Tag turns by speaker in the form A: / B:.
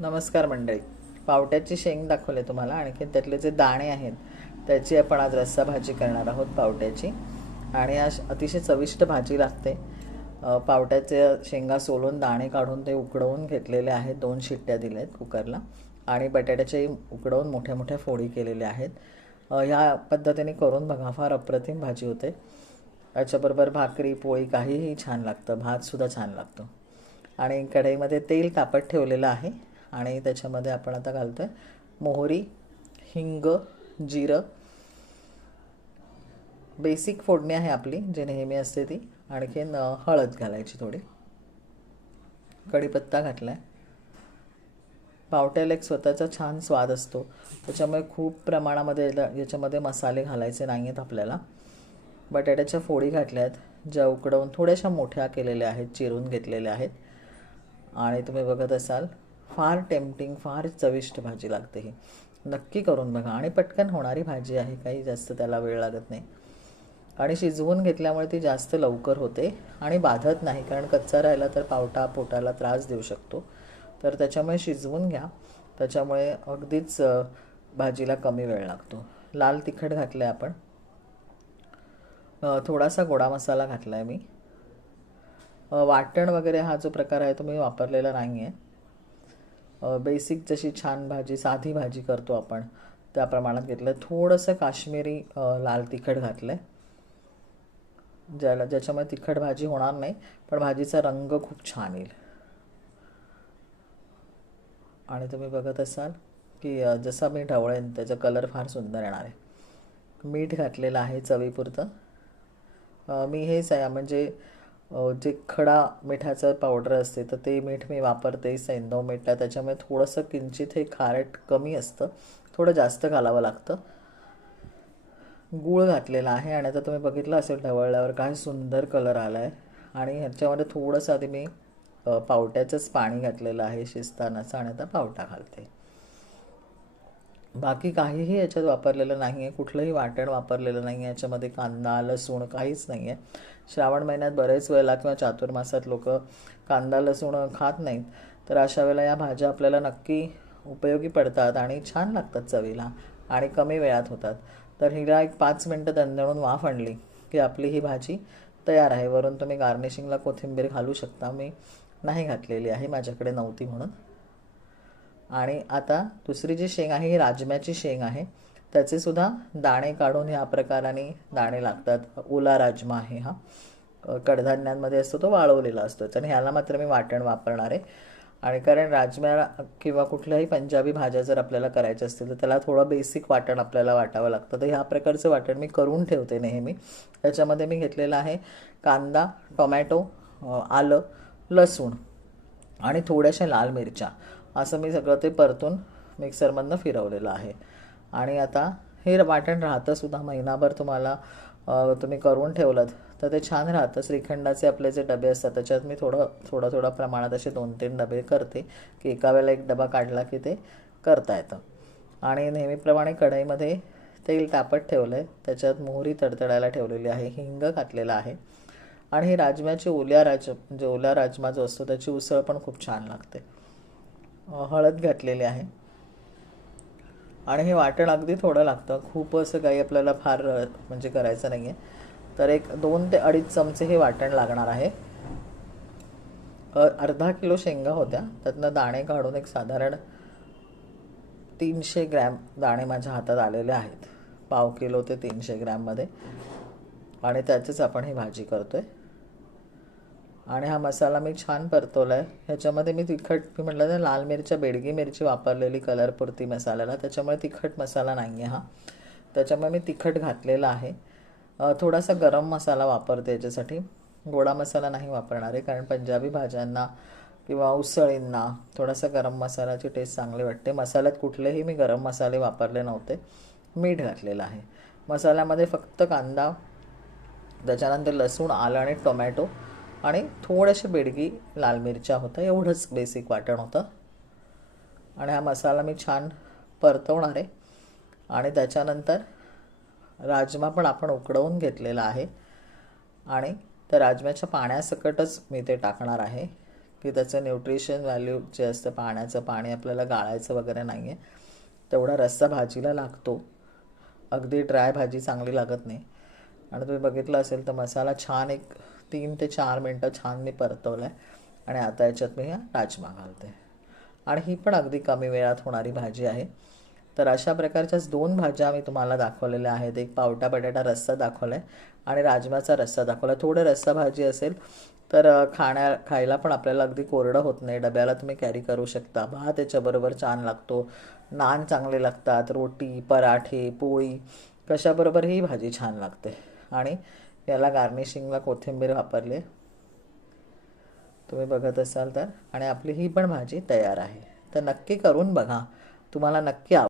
A: नमस्कार मंडळी. पावट्याची शेंग दाखवले तुम्हाला. आणखी त्यातले जे दाणे आहेत त्याची आपण आज रस्सा भाजी करणार आहोत पावट्याची. आणि आज अतिशय चविष्ट भाजी लागते. पावट्याच्या शेंगा सोलून दाणे काढून ते उकडवून घेतलेले आहेत. दोन शिट्ट्या दिल्या आहेत कुकरला. आणि बटाट्याचे उकडवून मोठ्या मोठ्या फोडी केलेल्या आहेत. ह्या पद्धतीने करून बघा फार अप्रतिम भाजी होते. याच्याबरोबर भाकरी पोळी काहीही छान लागतं. भातसुद्धा छान लागतो. आणि कढईमध्ये तेल तापत ठेवलेलं आहे. आणि त्याच्यामध्ये आपण आता घालतो आहे मोहरी हिंग जिरं. बेसिक फोडणी आहे आपली जी नेहमी असते ती. आणखीन हळद घालायची थोडी. कढीपत्ता घातला आहे पावट्याला एक स्वतःचा छान स्वाद असतो. त्याच्यामुळे खूप प्रमाणामध्ये याच्यामध्ये मसाले घालायचे नाही आहेत आपल्याला. बटाट्याच्या फोडी घातल्या आहेत ज्या उकडवून थोड्याशा मोठ्या केलेल्या आहेत चिरून घेतलेल्या आहेत. आणि तुम्ही बघत असाल फार टेम्पटिंग फार चविष्ट भाजी लागते ही. नक्की करून बघा. आणि पटकन होणारी भाजी आहे काही जास्त त्याला वेळ लागत नाही. आणि शिजवून घेतल्यामुळे ती जास्त लवकर होते आणि बाधत नाही. कारण कच्चा राहिला तर पावटा पोटाला त्रास देऊ शकतो. तर त्याच्यामुळे शिजवून घ्या. त्याच्यामुळे अगदीच भाजीला कमी वेळ लागतो. लाल तिखट घातलं आहे आपण थोडासा गोडा मसाला घातला आहे मी वाटण वगैरे हा जो प्रकार आहे तो मी वापरलेला नाही आहे बेसिक जशी छान भाजी साधी भाजी करतो आपण त्या प्रमाणात घेतलं. थोडंसं काश्मीरी लाल तिखट घातलं आहे ज्याला ज्याच्यामुळे तिखट भाजी होणार नाही पण भाजीचा रंग खूप छान येईल. आणि तुम्ही बघत असाल की जसा मी ढवळेन त्याचा कलर फार सुंदर येणार आहे. मीठ घातलेलं आहे चवीपुरतं. मी हेच आहे म्हणजे जे खडा मिठाचं पावडर असते तर ते मीठ मी वापरते सैंदव मीठला त्याच्यामुळे थोडंसं किंचित हे खारट कमी असतं. थोडं जास्त घालावं लागतं. गूळ घातलेला आहे आणि आता तुम्ही बघितलं असेल ढवळल्यावर काय सुंदर कलर आला आहे आणि ह्याच्यामध्ये थोडंसं आधी मी पावट्याचंच पाणी घातलेलं आहे शिजतानाचं आणि आता पावटा घालते. बाकी काहीही याच्यात वापरलेलं नाही आहे कुठलंही वाटण वापरलेलं नाही आहे याच्यामध्ये कांदा लसूण काहीच नाही आहे श्रावण महिन्यात बरेच वेळेला किंवा चातुर्मासात लोक कांदा लसूण खात नाहीत. तर अशा वेळेला या भाज्या आपल्याला नक्की उपयोगी पडतात आणि छान लागतात चवीला आणि कमी वेळात होतात. तर हिला एक पाच मिनटं दणदणून वाफ आणली की आपली ही भाजी तयार आहे. वरून तुम्ही गार्निशिंगला कोथिंबीर घालू शकता. मी नाही घातलेली आहे. माझ्याकडे नव्हती म्हणून. आणि आता दुसरी जी शेंग आहे ही राजम्याची शेंग आहे. त्याचे सुद्धा दाणे काढून ह्या प्रकाराने दाणे लागतात. ओला राजमा आहे हा. कडधान्यांमध्ये असतो तो वाळवलेला असतो. आणि ह्याला मात्र मी वाटण वापरणार आहे. आणि कारण राजम्या किंवा कुठल्याही पंजाबी भाज्या जर आपल्याला करायच्या असतील तर त्याला थोडं बेसिक वाटण आपल्याला वाटावं लागतं. तर ह्या प्रकारचं वाटण मी करून ठेवते नेहमी. त्याच्यामध्ये मी घेतलेलं आहे कांदा टोमॅटो आलं लसूण आणि थोड्याशा लाल मिरच्या. असं मी सगळं ते परतून मिक्सरमधनं फिरवलेलं आहे. आणि आता हे वाटण राहतंसुद्धा महिनाभर तुम्हाला तुम्ही करून ठेवलं तर ते छान राहतं. श्रीखंडाचे आपले जे डबे असतात त्याच्यात मी थोडं थोडं थोडं प्रमाणात असे दोन तीन डबे करते की एका वेळेला एक डबा काढला की ते करता येतं. आणि नेहमीप्रमाणे कढईमध्ये तेल तापत ठेवलं आहे त्याच्यात मोहरी तडतडायला ठेवलेली आहे हिंग घातलेला आहे. आणि ही राजम्याची ओल्या राज म्हणजे ओला राजमा जो असतो त्याची उसळ पण खूप छान लागते. हळद घातलेली आहे. आणि हे वाटण अगदी थोडं लागतं. खूप असं काही आपल्याला फार म्हणजे करायचं नाही आहे तर एक दोन ते अडीच चमचे हे वाटण लागणार आहे. अर्धा किलो शेंगा होत्या. त्यातनं दाणे काढून एक साधारण तीनशे ग्रॅम दाणे माझ्या हातात आलेले आहेत. पाव किलो ते तीनशे ग्रॅममध्ये. आणि त्याचीच आपण ही भाजी करतो आहे आणि हा मसाला मी छान परतवला आहे ह्याच्यामध्ये मी तिखट मी म्हटलं तर लाल मिरच्या बेडगी मिरची वापरलेली कलरपुरती मसाल्याला. त्याच्यामुळे तिखट मसाला नाही आहे हा. त्याच्यामुळे मी तिखट घातलेला आहे. थोडासा गरम मसाला वापरते याच्यासाठी. गोडा मसाला नाही वापरणार आहे कारण पंजाबी भाज्यांना किंवा उसळींना थोडासा गरम मसाल्याची टेस्ट चांगली वाटते. मसाल्यात कुठलेही मी गरम मसाले वापरले नव्हते. मीठ घातलेलं आहे. मसाल्यामध्ये फक्त कांदा त्याच्यानंतर लसूण आलं आणि टोमॅटो. आणि थोडेसे बेडगी लाल मिरच्या होत्या एवढंच बेसिक वाटण होतं. आणि हा मसाला मी छान परतवणार आहे. आणि त्याच्यानंतर राजमा पण आपण उकडवून घेतलेला आहे. आणि त्या राजम्याच्या पाण्यासकटच मी ते टाकणार आहे की त्याचं न्यूट्रिशन व्हॅल्यू जे असतं पाण्याचं पाणी आपल्याला गाळायचं वगैरे नाही आहे तेवढा रस्सा भाजीला लागतो. अगदी ड्राय भाजी चांगली लागत नाही. आणि तुम्ही बघितलं असेल तर मसाला छान एक तीन ते चार मिनटं छान मी परतवलं आहे आणि आता याच्यात मी हा राजमा घालते. आणि ही पण अगदी कमी वेळात होणारी भाजी आहे. तर अशा प्रकारच्याच दोन भाज्या मी तुम्हाला दाखवलेल्या आहेत. एक पावटा बटाटा रस्सा दाखवला आहे आणि राजमाचा रस्सा दाखवला आहे थोडं रस्सा भाजी असेल तर खाण्या खायला पण आपल्याला अगदी कोरडं होत नाही. डब्याला तुम्ही कॅरी करू शकता. भात त्याच्याबरोबर छान लागतो. नान चांगले लागतात. रोटी पराठे पोळी कशाबरोबर ही भाजी छान लागते. आणि याला गार्निशिंगला कोथिंबीर वापरले. तुम्ही बघत असाल तर. आणि आपली ही पण भाजी तयार आहे. तर नक्की करून बघा. तुम्हाला नक्की आव